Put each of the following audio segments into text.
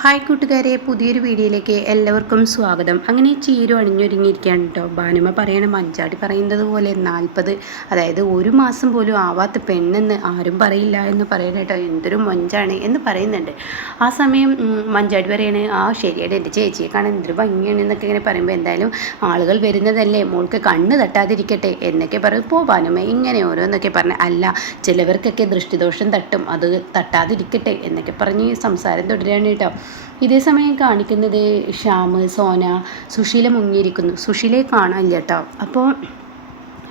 Hi കൂട്ടുകാരെ, പുതിയൊരു വീഡിയോയിലേക്ക് എല്ലാവർക്കും സ്വാഗതം. അങ്ങനെ ചീരു അണിഞ്ഞൊരുങ്ങിയിരിക്കുകയാണ് കേട്ടോ. ഭാനുമ പറയണം, മഞ്ചാടി പറയുന്നത് പോലെ 40, അതായത് 1 മാസം പോലും ആവാത്ത പെണ്ണെന്ന് ആരും പറയില്ല എന്ന് പറയണം കേട്ടോ. എന്തൊരു മൊഞ്ചാണ് എന്ന് പറയുന്നുണ്ട്. ആ സമയം മഞ്ചാടി പറയണേ, ശരിയായിട്ട് എൻ്റെ ചേച്ചിയെ കാണാൻ എന്തൊരു ഭംഗിയാണ് എന്നൊക്കെ ഇങ്ങനെ പറയുമ്പോൾ, എന്തായാലും ആളുകൾ വരുന്നതല്ലേ, മോൾക്ക് കണ്ണ് തട്ടാതിരിക്കട്ടെ എന്നൊക്കെ പറയും. ഇപ്പോൾ ഭാനുമ ഇങ്ങനെ ഓരോന്നൊക്കെ പറഞ്ഞ്, അല്ല ചിലവർക്കൊക്കെ ദൃഷ്ടിദോഷം തട്ടും, അത് തട്ടാതിരിക്കട്ടെ എന്നൊക്കെ പറഞ്ഞ് സംസാരം തുടരുകയാണ് കേട്ടോ. ഇതേ സമയം കാണിക്കുന്നത് ശ്യാം, സോന, സുശീല മുങ്ങിയിരിക്കുന്നു. സുശീലയെ കാണാനില്ല കേട്ടോ. അപ്പോൾ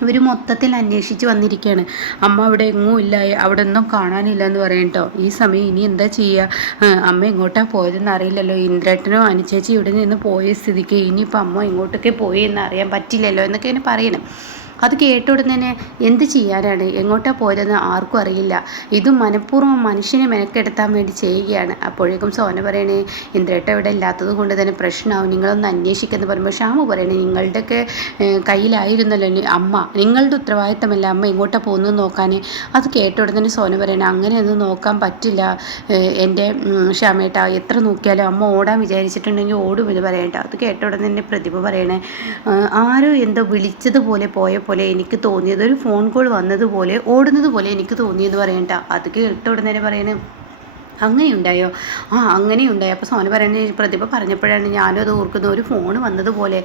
ഇവർ മൊത്തത്തിൽ അന്വേഷിച്ച് വന്നിരിക്കുകയാണ്. അമ്മ അവിടെ എങ്ങും ഇല്ല, അവിടെ ഒന്നും കാണാനില്ല എന്ന് പറയും കേട്ടോ. ഈ സമയം ഇനി എന്താ ചെയ്യുക, അമ്മ എങ്ങോട്ടാണ് പോയതെന്ന് അറിയില്ലല്ലോ. ഇന്ദ്രേട്ടനോ അനുചേച്ചി ഇവിടെ നിന്ന് പോയ സ്ഥിതിക്ക് ഇനിയിപ്പോൾ അമ്മ എങ്ങോട്ടൊക്കെ പോയി എന്ന് അറിയാൻ പറ്റില്ലല്ലോ എന്നൊക്കെ ഇങ്ങനെ പറയണം. അത് കേട്ട ഉടൻ തന്നെ എന്ത് ചെയ്യാനാണ്, എങ്ങോട്ടാണ് പോയതെന്ന് ആർക്കും അറിയില്ല. ഇത് മനഃപൂർവ്വം മനുഷ്യനെ മെനക്കെടുത്താൻ വേണ്ടി ചെയ്യുകയാണ്. അപ്പോഴേക്കും സോന പറയണേ, ഇന്ദ്രേട്ട ഇവിടെ ഇല്ലാത്തത് കൊണ്ട് തന്നെ പ്രശ്നമാവും, നിങ്ങളൊന്ന് അന്വേഷിക്കുമെന്ന് പറയുമ്പോൾ ഷ്യാമു പറയണേ, നിങ്ങളുടെയൊക്കെ കയ്യിലായിരുന്നല്ലോ അമ്മ, നിങ്ങളുടെ ഉത്തരവാദിത്തമല്ല അമ്മ എങ്ങോട്ടാണ് പോകുന്നത് നോക്കാൻ. അത് കേട്ട ഉടൻ തന്നെ സോന പറയണേ, അങ്ങനെയൊന്നും നോക്കാൻ പറ്റില്ല എൻ്റെ ശ്യാമേട്ട, എത്ര നോക്കിയാലും അമ്മ ഓടാൻ വിചാരിച്ചിട്ടുണ്ടെങ്കിൽ ഓടും എന്ന് പറയണ്ട. അത് കേട്ട ഉടൻ തന്നെ പ്രതിഭ പറയണേ, ആരോ എന്തോ വിളിച്ചതുപോലെ പോയ പോലെ എനിക്ക് തോന്നിയത്, ഒരു ഫോൺ കോൾ വന്നതുപോലെ ഓടുന്നത് പോലെ എനിക്ക് തോന്നിയെന്ന് പറയണ്ട. അത് കേട്ട ഉടനെ പറയണേ, അങ്ങനെയുണ്ടായോ? അങ്ങനെയുണ്ടായോ? അപ്പോൾ സോന പറയുന്നത്, പ്രതിഭ പറഞ്ഞപ്പോഴാണ് ഞാനും അത് ഓർക്കുന്നത്, ഒരു ഫോൺ വന്നതുപോലെ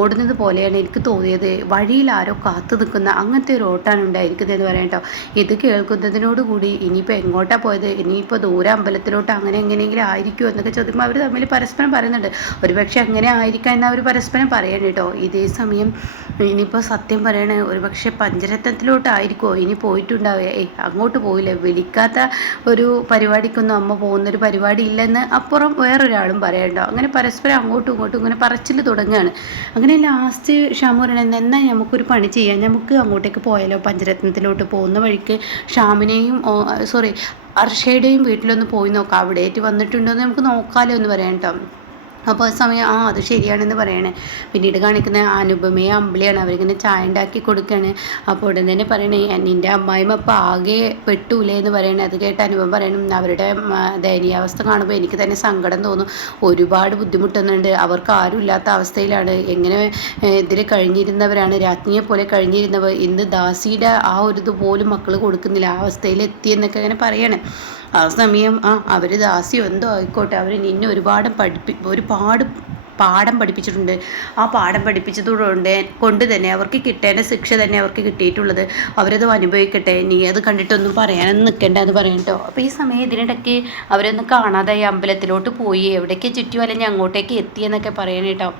ഓടുന്നത് പോലെയാണ് എനിക്ക് തോന്നിയത്, വഴിയിൽ ആരോ കാത്തു നിൽക്കുന്ന അങ്ങനത്തെ ഒരു ഓട്ടാണ് ഉണ്ടായിരിക്കുന്നതെന്ന് പറയട്ടോ. ഇത് കേൾക്കുന്നതിനോടുകൂടി ഇനിയിപ്പോൾ എങ്ങോട്ടാണ് പോയത്, ഇനിയിപ്പോൾ ദൂരെ അമ്പലത്തിലോട്ട് അങ്ങനെ എങ്ങനെയെങ്കിലും ആയിരിക്കുമോ എന്നൊക്കെ ചോദിക്കുമ്പോൾ അവർ തമ്മിൽ പരസ്പരം പറയുന്നുണ്ട്. ഒരുപക്ഷെ അങ്ങനെ ആയിരിക്കാം എന്ന് അവർ പരസ്പരം പറയണം കേട്ടോ. ഇതേ സമയം ഇനിയിപ്പോൾ സത്യം പറയണേ, ഒരുപക്ഷെ പഞ്ചരത്നത്തിലോട്ടായിരിക്കുമോ ഇനി പോയിട്ടുണ്ടാവുക. അങ്ങോട്ട് പോയില്ല, വിളിക്കാത്ത ഒരു പരിപാടിക്ക് അമ്മ പോകുന്നൊരു പരിപാടി ഇല്ലെന്ന് അപ്പുറം വേറൊരാളും പറയണ്ടോ. അങ്ങനെ പരസ്പരം അങ്ങോട്ടും ഇങ്ങോട്ടും ഇങ്ങനെ പറച്ചിൽ തുടങ്ങുകയാണ്. അങ്ങനെ ലാസ്റ്റ് ഷ്യാമു പറയണത്, എന്നാൽ നമുക്കൊരു പണി ചെയ്യാം, നമുക്ക് അങ്ങോട്ടേക്ക് പോയാലോ, പഞ്ചരത്നത്തിലോട്ട് പോകുന്ന വഴിക്ക് ഷ്യാമിനെയും അർഷയുടെയും വീട്ടിലൊന്ന് പോയി നോക്കാം, അവിടേറ്റ് വന്നിട്ടുണ്ടോ എന്ന് നമുക്ക് നോക്കാമല്ലോ എന്ന് പറയാം കേട്ടോ. അപ്പോൾ സമയം അത് ശരിയാണെന്ന് പറയണേ. പിന്നീട് കാണിക്കുന്ന അനുപമയും അമ്പിളിയാണ്, അവരിങ്ങനെ ചായ ഉണ്ടാക്കി കൊടുക്കുകയാണ്. അപ്പോൾ ഉടൻ തന്നെ പറയണേ, നിൻ്റെ അമ്മായിമ്മ അപ്പോൾ ആകെ പെട്ടൂലേ എന്ന് പറയണേ. അത് കേട്ട് അനുപമ പറയണം, അവരുടെ ദയനീയാവസ്ഥ കാണുമ്പോൾ എനിക്ക് തന്നെ സങ്കടം തോന്നും, ഒരുപാട് ബുദ്ധിമുട്ടുന്നുണ്ട്, അവർക്ക് ആരും ഇല്ലാത്ത അവസ്ഥയിലാണ്, എങ്ങനെ ഇതിൽ കഴിഞ്ഞിരുന്നവരാണ്, രാജ്ഞിയെ പോലെ കഴിഞ്ഞിരുന്നവർ ഇന്ന് ദാസിയുടെ ആ ഒരു ഇതുപോലും മക്കൾ കൊടുക്കുന്നില്ല, ആ അവസ്ഥയിൽ എത്തിയെന്നൊക്കെ അങ്ങനെ പറയണേ. ആ സമയം അവർ ദാസിയോ എന്തോ ആയിക്കോട്ടെ, അവർ നിന്നെ ഒരുപാട് പാഠം പഠിപ്പിച്ചിട്ടുണ്ട്, ആ പാഠം കൊണ്ട് തന്നെ അവർക്ക് കിട്ടേണ്ട ശിക്ഷ തന്നെ അവർക്ക് കിട്ടിയിട്ടുള്ളത്, അവരത് അനുഭവിക്കട്ടെ, നീ അത് കണ്ടിട്ടൊന്നും പറയാനൊന്നും നിൽക്കേണ്ട എന്ന് പറയും കേട്ടോ. അപ്പോൾ ഈ സമയം ഇതിനിടയ്ക്ക് അവരൊന്ന് കാണാതായി അമ്പലത്തിലോട്ട് പോയി, എവിടേക്ക് ചുറ്റും അല്ലെങ്കിൽ അങ്ങോട്ടേക്ക് എത്തിയെന്നൊക്കെ പറയണം കേട്ടോ.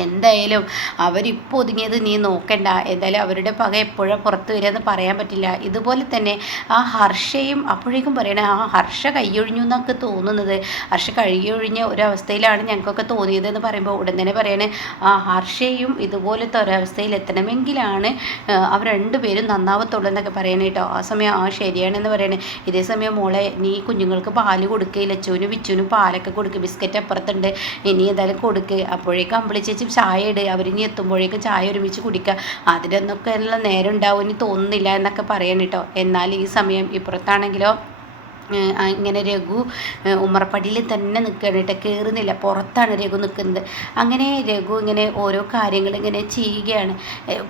എന്തായാലും അവരിപ്പോൾ ഒതുങ്ങിയത് നീ നോക്കണ്ട, എന്തായാലും അവരുടെ പക എപ്പോഴും പുറത്ത് വരികയെന്ന് പറയാൻ പറ്റില്ല. ഇതുപോലെ തന്നെ ആ ഹർഷയും അപ്പോഴേക്കും പറയണേ, ഹർഷ കൈയൊഴിഞ്ഞു എന്നൊക്കെ തോന്നുന്നത്, ഹർഷ കൈയൊഴിഞ്ഞ ഒരവസ്ഥയിലാണ് ഞങ്ങൾക്കൊക്കെ തോന്നിയതെന്ന് പറയുമ്പോൾ ഉടൻ തന്നെ പറയണേ, ഹർഷയും ഇതുപോലത്തെ ഒരവസ്ഥയിൽ എത്തണമെങ്കിലാണ് അവർ രണ്ടുപേരും നന്നാവത്തുള്ളൂ എന്നൊക്കെ പറയണേ കേട്ടോ. ആ സമയം ശരിയാണെന്ന് പറയണേ. ഇതേ സമയം മോളെ, നീ കുഞ്ഞുങ്ങൾക്ക് പാല് കൊടുക്കുക, ലച്ചുവിനും വിച്ചുവിനും പാലൊക്കെ കൊടുക്കുക, ബിസ്ക്കറ്റ് അപ്പുറത്തുണ്ട്, ഇനി എന്തായാലും കൊടുക്കുക. അപ്പോഴേക്കും ചേച്ചി ചായ ഇട്, അവരിനി എത്തുമ്പോഴേക്കും ചായ ഒരുമിച്ച് കുടിക്കുക, അതിനൊന്നൊക്കെ എല്ലാം നേരം ഉണ്ടാവും ഇനി തോന്നുന്നില്ല എന്നൊക്കെ പറയണം കേട്ടോ. എന്നാൽ ഈ സമയം ഇപ്പുറത്താണെങ്കിലോ ഇങ്ങനെ രഘു ഉമ്മറപ്പടിയിൽ തന്നെ നിൽക്കുകയാണ് കേട്ടോ, കയറുന്നില്ല, പുറത്താണ് രഘു നിൽക്കുന്നത്. അങ്ങനെ രഘു ഇങ്ങനെ ഓരോ കാര്യങ്ങൾ ഇങ്ങനെ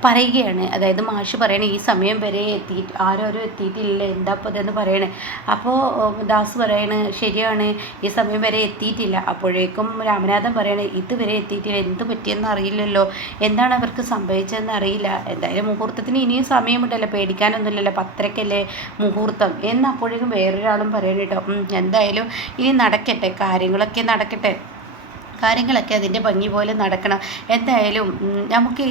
പറയുകയാണ്. അതായത് മാഷ് പറയണേ, ഈ സമയം വരെ ആരോരും എത്തിയിട്ടില്ല, എന്താ അപ്പോൾ ഇതെന്ന് പറയണേ. അപ്പോൾ ദാസ് പറയണേ, ശരിയാണ്, ഈ സമയം വരെ എത്തിയിട്ടില്ല. അപ്പോഴേക്കും രാമനാഥൻ പറയണേ, ഇതുവരെ എത്തിയിട്ടില്ല, എന്ത് പറ്റിയെന്ന് അറിയില്ലല്ലോ, എന്താണ് അവർക്ക് സംഭവിച്ചതെന്ന് അറിയില്ല, എന്തായാലും മുഹൂർത്തത്തിന് ഇനിയും സമയമുണ്ടല്ലോ, പേടിക്കാനൊന്നുമില്ലല്ലോ, 10:00-ക്കല്ലേ മുഹൂർത്തം എന്ന് അപ്പോഴേക്കും വേറൊരാൾ പറയണം കേട്ടോ. എന്തായാലും ഇനി നടക്കട്ടെ, കാര്യങ്ങളൊക്കെ അതിൻ്റെ ഭംഗി പോലെ നടക്കണം. എന്തായാലും നമുക്ക്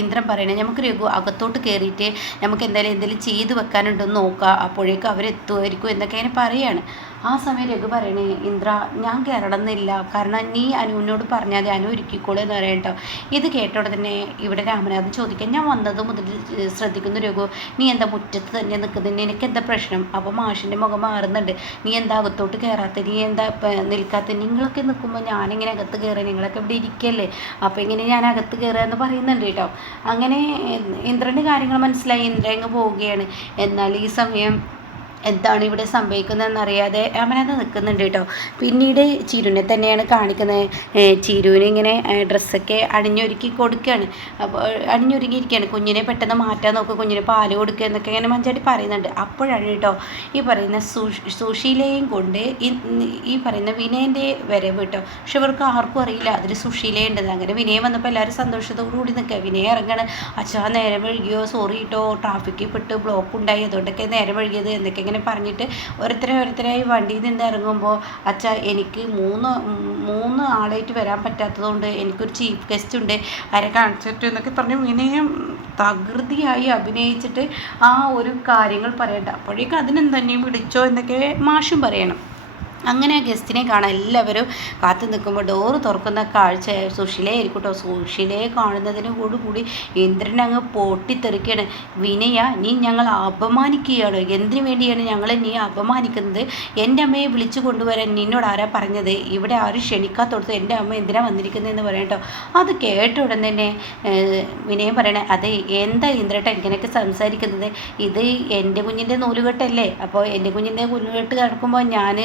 ഇന്ദ്രൻ പറയണേ, നമുക്ക് രഘു അകത്തോട്ട് കയറിയിട്ട് നമുക്ക് എന്തെങ്കിലും ചെയ്തു വെക്കാനുണ്ടെന്ന് നോക്കുക, അപ്പോഴേക്കും അവരെത്തുമായിരിക്കും എന്നൊക്കെ അങ്ങനെ പറയാണ്. ആ സമയം രഘു പറയണേ, ഇന്ദ്ര ഞാൻ കയറണമെന്നില്ല, കാരണം നീ അനുവിനോട് പറഞ്ഞാൽ അനു ഒരുക്കിക്കോളൂ എന്ന് പറയട്ടോ. ഇത് കേട്ടോടെ തന്നെ ഇവിടെ രാമനാഥൻ ചോദിക്കാൻ, ഞാൻ വന്നത് മുതൽ ശ്രദ്ധിക്കുന്നു രഘു, നീ എന്താ മുറ്റത്ത് തന്നെ നിൽക്കുന്നത്, എനിക്ക് എന്താ പ്രശ്നം? അപ്പോൾ മാഷിൻ്റെ മുഖം മാറുന്നുണ്ട്, നീ എന്താ അകത്തോട്ട് കയറാത്ത, നീ എന്താ നിൽക്കാത്ത, നിങ്ങളൊക്കെ നിൽക്കുമ്പോൾ ഞാനിങ്ങനെ അകത്ത് കയറുക, നിങ്ങളൊക്കെ ഇവിടെ ഇരിക്കല്ലേ, അപ്പോൾ ഇങ്ങനെ ഞാൻ അകത്ത് കയറുക എന്ന് പറയുന്നുണ്ട് കേട്ടോ. അങ്ങനെ ഇന്ദ്രൻ്റെ കാര്യങ്ങൾ മനസ്സിലായി, ഇന്ദ്ര അങ്ങ് പോവുകയാണ്. എന്നാൽ ഈ സമയം എന്താണ് ഇവിടെ സംഭവിക്കുന്നതെന്നറിയാതെ അവനത് നിൽക്കുന്നുണ്ട് കേട്ടോ. പിന്നീട് ചിരുവിനെ തന്നെയാണ് കാണിക്കുന്നത്. ചിരുവിന് ഇങ്ങനെ ഡ്രസ്സൊക്കെ അണിഞ്ഞൊരുക്കി കൊടുക്കുകയാണ്. അപ്പോൾ അണിഞ്ഞൊരുങ്ങിയിരിക്കുകയാണ്. കുഞ്ഞിനെ പെട്ടെന്ന് മാറ്റാൻ നോക്കുക, കുഞ്ഞിന് പാല് കൊടുക്കുക എന്നൊക്കെ ഇങ്ങനെ മഞ്ചാടി പറയുന്നുണ്ട്. അപ്പോഴാണ് കേട്ടോ ഈ പറയുന്ന സുശീലയും കൊണ്ട് ഈ പറയുന്ന വിനയൻ്റെ വരവ് കേട്ടോ. പക്ഷെ ഇവർക്ക് ആർക്കും അറിയില്ല അതിൽ സുശീലയുണ്ടെന്ന്. അങ്ങനെ വിനയം വന്നപ്പോൾ എല്ലാവരും സന്തോഷത്തോടു കൂടി നിൽക്കുക. വിനയം ഇറങ്ങാണ്. അച്ഛാ നേരം വഴുകിയോ, സോറി കേട്ടോ, ട്രാഫിക്കിൽ പെട്ട് ബ്ലോക്ക് ഉണ്ടായി, അതുകൊണ്ടൊക്കെ നേരം വഴുകിയത് എന്നൊക്കെ ഇങ്ങനെ പറഞ്ഞിട്ട് ഓരോരുത്തരായി വണ്ടിയിൽ നിന്ന് ഇറങ്ങുമ്പോൾ അച്ഛാ എനിക്ക് മൂന്ന് ആളായിട്ട് വരാൻ പറ്റാത്തതുകൊണ്ട് എനിക്കൊരു ചീഫ് ഗസ്റ്റ് ഉണ്ട്, ആരെ കാണിച്ചിട്ട് എന്നൊക്കെ പറഞ്ഞ് വിനയം തകൃതിയായി അഭിനയിച്ചിട്ട് ആ ഒരു കാര്യങ്ങൾ പറയണ്ട. അപ്പോഴേക്കും അതിനെന്തന്നെയും വിളിച്ചോ എന്നൊക്കെ മാഷും പറയണം. അങ്ങനെ ആ ഗസ്റ്റിനെ കാണാൻ എല്ലാവരും കാത്തു നിൽക്കുമ്പോൾ ഡോറ് തുറക്കുന്ന കാഴ്ച സുശീലയെ ആയിരിക്കട്ടോ. സുശീലയെ കാണുന്നതിനോടുകൂടി ഇന്ദ്രൻ അങ്ങ് പൊട്ടിത്തെറിക്കുകയാണ്. വിനയ, നീ ഞങ്ങൾ അപമാനിക്കുകയാണ്. എന്തിനു വേണ്ടിയാണ് ഞങ്ങളെ നീ അപമാനിക്കുന്നത്? എൻ്റെ അമ്മയെ വിളിച്ചു കൊണ്ടുവരാൻ നിന്നോട് ആരാ പറഞ്ഞത്? ഇവിടെ ആരും ക്ഷണിക്കാത്തോടത്ത് എൻ്റെ അമ്മ എന്തിനാ വന്നിരിക്കുന്നതെന്ന് പറയട്ടോ. അത് കേട്ട ഉടൻ തന്നെ വിനയം പറയണേ, അതെ എന്താ ഇന്ദ്രേട്ട ഇങ്ങനെയൊക്കെ സംസാരിക്കുന്നത്? ഇത് എൻ്റെ കുഞ്ഞിൻ്റെ നൂലുകെട്ടല്ലേ? അപ്പോൾ എൻ്റെ കുഞ്ഞിൻ്റെ നൂലുകെട്ട് കിടക്കുമ്പോൾ ഞാൻ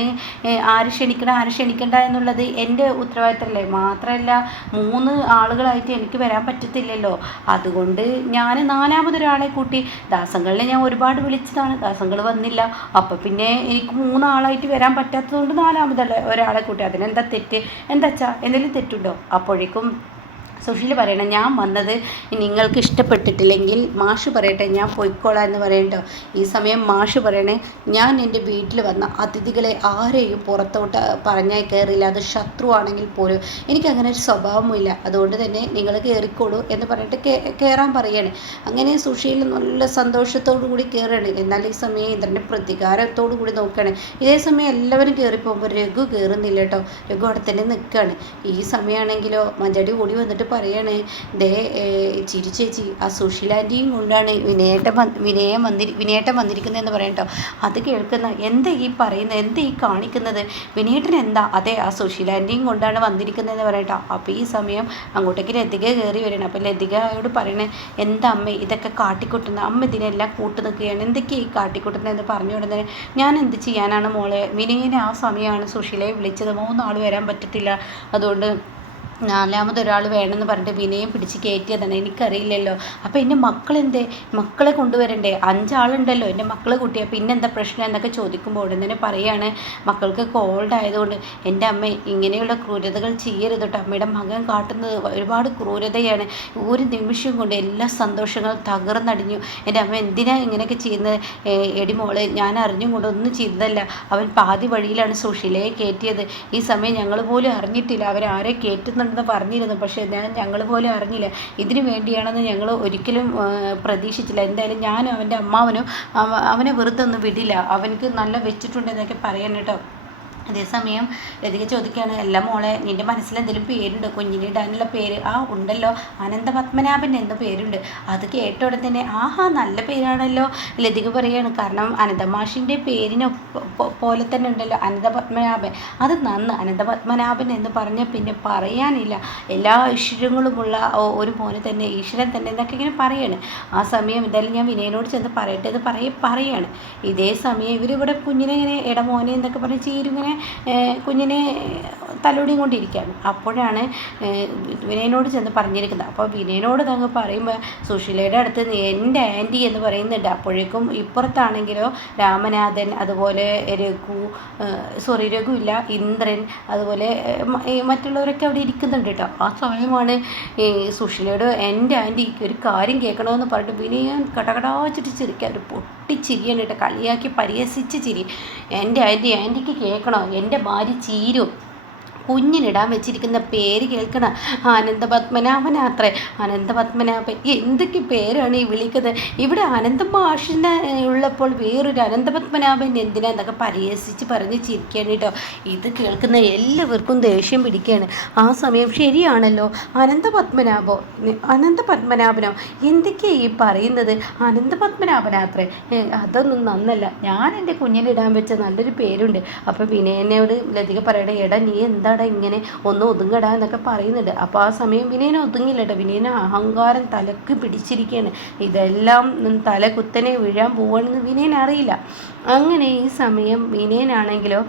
ആര് ക്ഷണിക്കണ്ട എന്നുള്ളത് എൻ്റെ ഉത്തരവാദിത്തമല്ലേ? മാത്രമല്ല 3 ആളുകളായിട്ട് എനിക്ക് വരാൻ പറ്റത്തില്ലല്ലോ. അതുകൊണ്ട് ഞാൻ 4മതൊരാളെ കൂട്ടി, ദാസങ്ങളിനെ ഞാൻ ഒരുപാട് വിളിച്ചതാണ്, ദാസങ്ങൾ വന്നില്ല. അപ്പം പിന്നെ എനിക്ക് 3 ആളായിട്ട് വരാൻ പറ്റാത്തതുകൊണ്ട് 4മതുള്ള ഒരാളെ കൂട്ടി. അതിനെന്താ തെറ്റ്? എന്താച്ചാ എന്തെങ്കിലും തെറ്റുണ്ടോ? അപ്പോഴേക്കും സുശീല പറയണം, ഞാൻ വന്നത് നിങ്ങൾക്ക് ഇഷ്ടപ്പെട്ടിട്ടില്ലെങ്കിൽ മാഷ് പറയട്ടെ, ഞാൻ പോയിക്കോളാം എന്ന് പറയട്ടോ. ഈ സമയം മാഷ് പറയണേ, ഞാൻ എൻ്റെ വീട്ടിൽ വന്ന അതിഥികളെ ആരെയും പുറത്തോട്ട് പറഞ്ഞാൽ കയറില്ല, അത് ശത്രുവാണെങ്കിൽ പോലും എനിക്കങ്ങനെ ഒരു സ്വഭാവമില്ല, അതുകൊണ്ട് തന്നെ നിങ്ങൾ കയറിക്കോളൂ എന്ന് പറഞ്ഞിട്ട് കയറാൻ പറയാണ്. അങ്ങനെ സുശീല നല്ല സന്തോഷത്തോടു കൂടി കയറുകയാണ്. എന്നാൽ ഈ സമയം ഇന്ദ്രൻ്റെ പ്രതികാരത്തോടു കൂടി നോക്കുകയാണ്. ഇതേ സമയം എല്ലാവരും കയറിപ്പോകുമ്പോൾ രഘു കയറുന്നില്ല കേട്ടോ. രഘു അവിടെ തന്നെ നിൽക്കുകയാണ്. ഈ സമയമാണെങ്കിലോ മഞ്ചാടി ഓടി വന്നിട്ട് പറയാണ്, ദേ ചിരി ചേച്ചി, ആ സുശീലാൻ്റെയും കൊണ്ടാണ് വിനയേട്ടൻ വന്നിരിക്കുന്നതെന്ന് പറയട്ടോ. അത് കേൾക്കുന്ന എന്താ ഈ പറയുന്നത്, എന്താ ഈ കാണിക്കുന്നത്? വിനയേട്ടൻ എന്താ? അതെ, ആ സുശീലാൻ്റെയും കൊണ്ടാണ് വന്നിരിക്കുന്നതെന്ന് പറയട്ടോ. അപ്പോൾ ഈ സമയം അങ്ങോട്ടേക്ക് ലതിക കയറി വരണം. അപ്പോൾ ലതികയോട് പറയണേ, എന്താ അമ്മ ഇതൊക്കെ കാട്ടിക്കൂട്ടുന്നത്? അമ്മ ഇതിനെല്ലാം കൂട്ടു നിൽക്കുകയാണ്, എന്തൊക്കെയാണ് ഈ കാട്ടിക്കൂട്ടുന്നതെന്ന് പറഞ്ഞു ഉടനെ, ഞാൻ എന്ത് ചെയ്യാനാണ് മോളെ? വിനയനെ ആ സമയമാണ് സുശീലയെ വിളിച്ചത്, 3 ആൾ വരാൻ പറ്റത്തില്ല, അതുകൊണ്ട് 4മതൊരാൾ വേണമെന്ന് പറഞ്ഞിട്ട് വിനയം പിടിച്ച് കയറ്റിയതാണ്, എനിക്കറിയില്ലല്ലോ. അപ്പോൾ എൻ്റെ മക്കളെന്തേ? മക്കളെ കൊണ്ടുവരണ്ടേ? 5 ആളുണ്ടല്ലോ, എൻ്റെ മക്കളെ കുട്ടിയാണ്, പിന്നെന്താ പ്രശ്നം എന്നൊക്കെ ചോദിക്കുമ്പോൾ ഉടൻ തന്നെ പറയുകയാണ്, മക്കൾക്ക് കോൾഡ് ആയതുകൊണ്ട് എൻ്റെ അമ്മ ഇങ്ങനെയുള്ള ക്രൂരതകൾ ചെയ്യരുത് കേട്ടോ. അമ്മയുടെ മകൻ കാട്ടുന്നത് ഒരുപാട് ക്രൂരതയാണ്. ഒരു നിമിഷം കൊണ്ട് എല്ലാ സന്തോഷങ്ങളും തകർന്നടിഞ്ഞു. എൻ്റെ അമ്മ എന്തിനാ ഇങ്ങനെയൊക്കെ ചെയ്യുന്നത്? എടി മോളെ, ഞാൻ അറിഞ്ഞും കൊണ്ട് ഒന്നും ചെയ്തതല്ല. അവൻ പാതി വഴിയിലാണ് സുശീലയെ കയറ്റിയത്. ഈ സമയം ഞങ്ങൾ പോലും അറിഞ്ഞിട്ടില്ല അവരാരെ കയറ്റുന്ന പറഞ്ഞിരുന്നു. പക്ഷേ ഞങ്ങൾ പോലും അറിഞ്ഞില്ല. ഇതിനു വേണ്ടിയാണെന്ന് ഞങ്ങൾ ഒരിക്കലും പ്രതീക്ഷിച്ചില്ല. എന്തായാലും ഞാനും അവൻ്റെ അമ്മാവനും അവനെ വെറുതെ ഒന്നും വിടില്ല, അവനക്ക് നല്ല വെച്ചിട്ടുണ്ടെന്നൊക്കെ പറയണം കേട്ടോ. അതേസമയം ലതിക ചോദിക്കുകയാണ്, അല്ല മോളെ, നിൻ്റെ മനസ്സിൽ എന്തെങ്കിലും പേരുണ്ടോ? കുഞ്ഞിന് ഇടാനുള്ള പേര്? ആ ഉണ്ടല്ലോ, അനന്തപത്മനാഭൻ എന്ന പേരുണ്ട്. അത് കേട്ട ഉടൻ തന്നെ ആഹാ നല്ല പേരാണല്ലോ ലതിക പറയുകയാണ്. കാരണം അനന്തമാഷിൻ്റെ പേരിന് പോലെ തന്നെ ഉണ്ടല്ലോ അനന്തപത്മനാഭൻ, അത് നന്ന്. അനന്തപത്മനാഭൻ എന്ന് പറഞ്ഞാൽ പിന്നെ പറയാനില്ല, എല്ലാ ഈശ്വരങ്ങളുമുള്ള ഒരു മോനെ തന്നെ, ഈശ്വരൻ തന്നെ എന്നൊക്കെ ഇങ്ങനെ പറയാണ്. ആ സമയം എന്തായാലും ഞാൻ വിനയനോട് ചെന്ന് പറയട്ടെ എന്ന് പറയാണ്. ഇതേ സമയം ഇവരിവിടെ കുഞ്ഞിനെ ഇങ്ങനെ ഇടമോനെ എന്നൊക്കെ പറഞ്ഞ് ചീരിങ്ങനെ കുഞ്ഞിനെ തലോടിയും കൊണ്ടിരിക്കുകയാണ്. അപ്പോഴാണ് വിനയനോട് ചെന്ന് പറഞ്ഞിരിക്കുന്നത്. അപ്പോൾ വിനയനോട് തങ്ങ് പറയുമ്പോൾ സുശീലയുടെ അടുത്ത് എൻ്റെ ആൻറ്റി എന്ന് പറയുന്നുണ്ട്. അപ്പോഴേക്കും ഇപ്പുറത്താണെങ്കിലോ രാമനാഥൻ, അതുപോലെ രഘു ഇല്ല, ഇന്ദ്രൻ, അതുപോലെ മറ്റുള്ളവരൊക്കെ അവിടെ ഇരിക്കുന്നുണ്ട് കേട്ടോ. ആ സമയമാണ് സുശീലയോട് എൻ്റെ ആൻറ്റിക്ക് ഒരു കാര്യം കേൾക്കണമെന്ന് പറഞ്ഞിട്ട് വിനയൻ കടകടാച്ചിട്ട് ചിരിക്കുക, ഒരു പൊട്ടിച്ചിരിയാണ് കേട്ടോ, കളിയാക്കി പരിഹസിച്ച് ചിരി. എൻ്റെ ആൻറ്റിക്ക് കേൾക്കണോ? എൻ്റെ ഭാര്യ ചീരും കുഞ്ഞിനിടാൻ വെച്ചിരിക്കുന്ന പേര് കേൾക്കണം, അനന്തപത്മനാഭനാത്രേ. അനന്തപത്മനാഭൻ എന്തൊക്കെ പേരാണ് ഈ വിളിക്കുന്നത്? ഇവിടെ അനന്തമാഷിന് ഉള്ളപ്പോൾ വേറൊരു അനന്തപത്മനാഭൻ എന്തിനാന്നൊക്കെ പരിഹസിച്ച് പറഞ്ഞ് ചിരിക്കുകയാണ് കേട്ടോ. ഇത് കേൾക്കുന്ന എല്ലാവർക്കും ദേഷ്യം പിടിക്കുകയാണ്. ആ സമയം ശരിയാണല്ലോ, അനന്തപത്മനാഭനോ എന്തൊക്കെയാണ് ഈ പറയുന്നത്? അനന്തപത്മനാഭനാത്രേ, അതൊന്നും നന്നല്ല. ഞാൻ എൻ്റെ കുഞ്ഞിനിടാൻ വെച്ച നല്ലൊരു പേരുണ്ട്. അപ്പോൾ വിനയനോട് ലതിക പറയണേ, എടാ നീ എന്താണ് എന്താടാ ഇങ്ങനെ ഒന്ന് ഒതുങ്ങടാ എന്നൊക്കെ പറയുന്നുണ്ട്. അപ്പോൾ ആ സമയം വിനയൻ ഒതുങ്ങില്ല കേട്ടോ. വിനയന് അഹങ്കാരം തലക്ക് പിടിച്ചിരിക്കുകയാണ്. ഇതെല്ലാം തല കുത്തനെ വീഴാൻ പോവാണെന്ന് വിനയൻ അറിയില്ല. അങ്ങനെ ഈ സമയം വിനയനാണെങ്കിലോ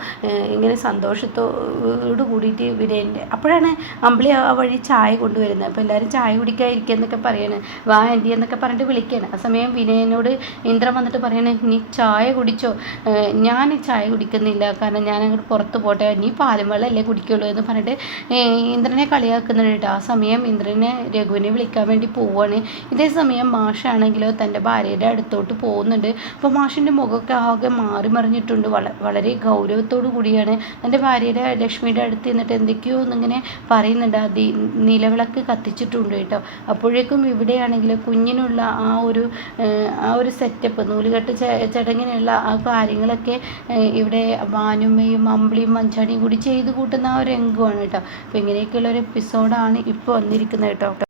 ഇങ്ങനെ സന്തോഷത്തോട് കൂടിയിട്ട് വിനയൻ്റെ അപ്പോഴാണ് അമ്പിളി ആ വഴി ചായ കൊണ്ടുവരുന്നത്. അപ്പോൾ എല്ലാവരും ചായ കുടിക്കാതിരിക്കുക എന്നൊക്കെ പറയാണ്. വാ ആൻറ്റി എന്നൊക്കെ പറഞ്ഞിട്ട് വിളിക്കുകയാണ്. ആ സമയം വിനയനോട് ഇന്ദ്രൻ വന്നിട്ട് പറയണേ, നീ ചായ കുടിച്ചോ? ഞാൻ ചായ കുടിക്കുന്നില്ല, കാരണം ഞാൻ അങ്ങോട്ട് പുറത്ത് പോട്ടെ, നീ പാലും വെള്ളമല്ലേ കുടിക്കുള്ളൂ എന്ന് പറഞ്ഞിട്ട് ഇന്ദ്രനെ കളിയാക്കുന്നുണ്ട് കേട്ടോ. ആ സമയം ഇന്ദ്രനെ രഘുവിനെ വിളിക്കാൻ വേണ്ടി പോവുകയാണ്. ഇതേ സമയം മാഷാണെങ്കിലോ തൻ്റെ ഭാര്യയുടെ അടുത്തോട്ട് പോകുന്നുണ്ട്. അപ്പോൾ മാഷിൻ്റെ മുഖമൊക്കെ ആകെ മാറി മറിഞ്ഞിട്ടുണ്ട്. വളരെ ഗൗരവത്തോടു കൂടിയാണ് തൻ്റെ ഭാര്യയുടെ ലക്ഷ്മിയുടെ അടുത്ത് നിന്നിട്ട് എന്തൊക്കെയോ ഒന്നിങ്ങനെ പറയുന്നുണ്ട്. നിലവിളക്ക് കത്തിച്ചിട്ടുണ്ട് കേട്ടോ. അപ്പോഴേക്കും ഇവിടെയാണെങ്കിൽ കുഞ്ഞിനുള്ള ആ ഒരു സെറ്റപ്പ്, നൂലുകെട്ട് ചടങ്ങിനുള്ള ആ കാര്യങ്ങളൊക്കെ ഇവിടെ ഭാനുമ്മയും അമ്പിളിയും മഞ്ചാടിയും കൂടി ചെയ്ത് കൂട്ടുന്ന ആ ഒരു രംഗമാണ് കേട്ടോ. അപ്പോൾ ഇങ്ങനെയൊക്കെയുള്ള ഒരു എപ്പിസോഡാണ് ഇപ്പോൾ വന്നിരിക്കുന്നത് കേട്ടോ.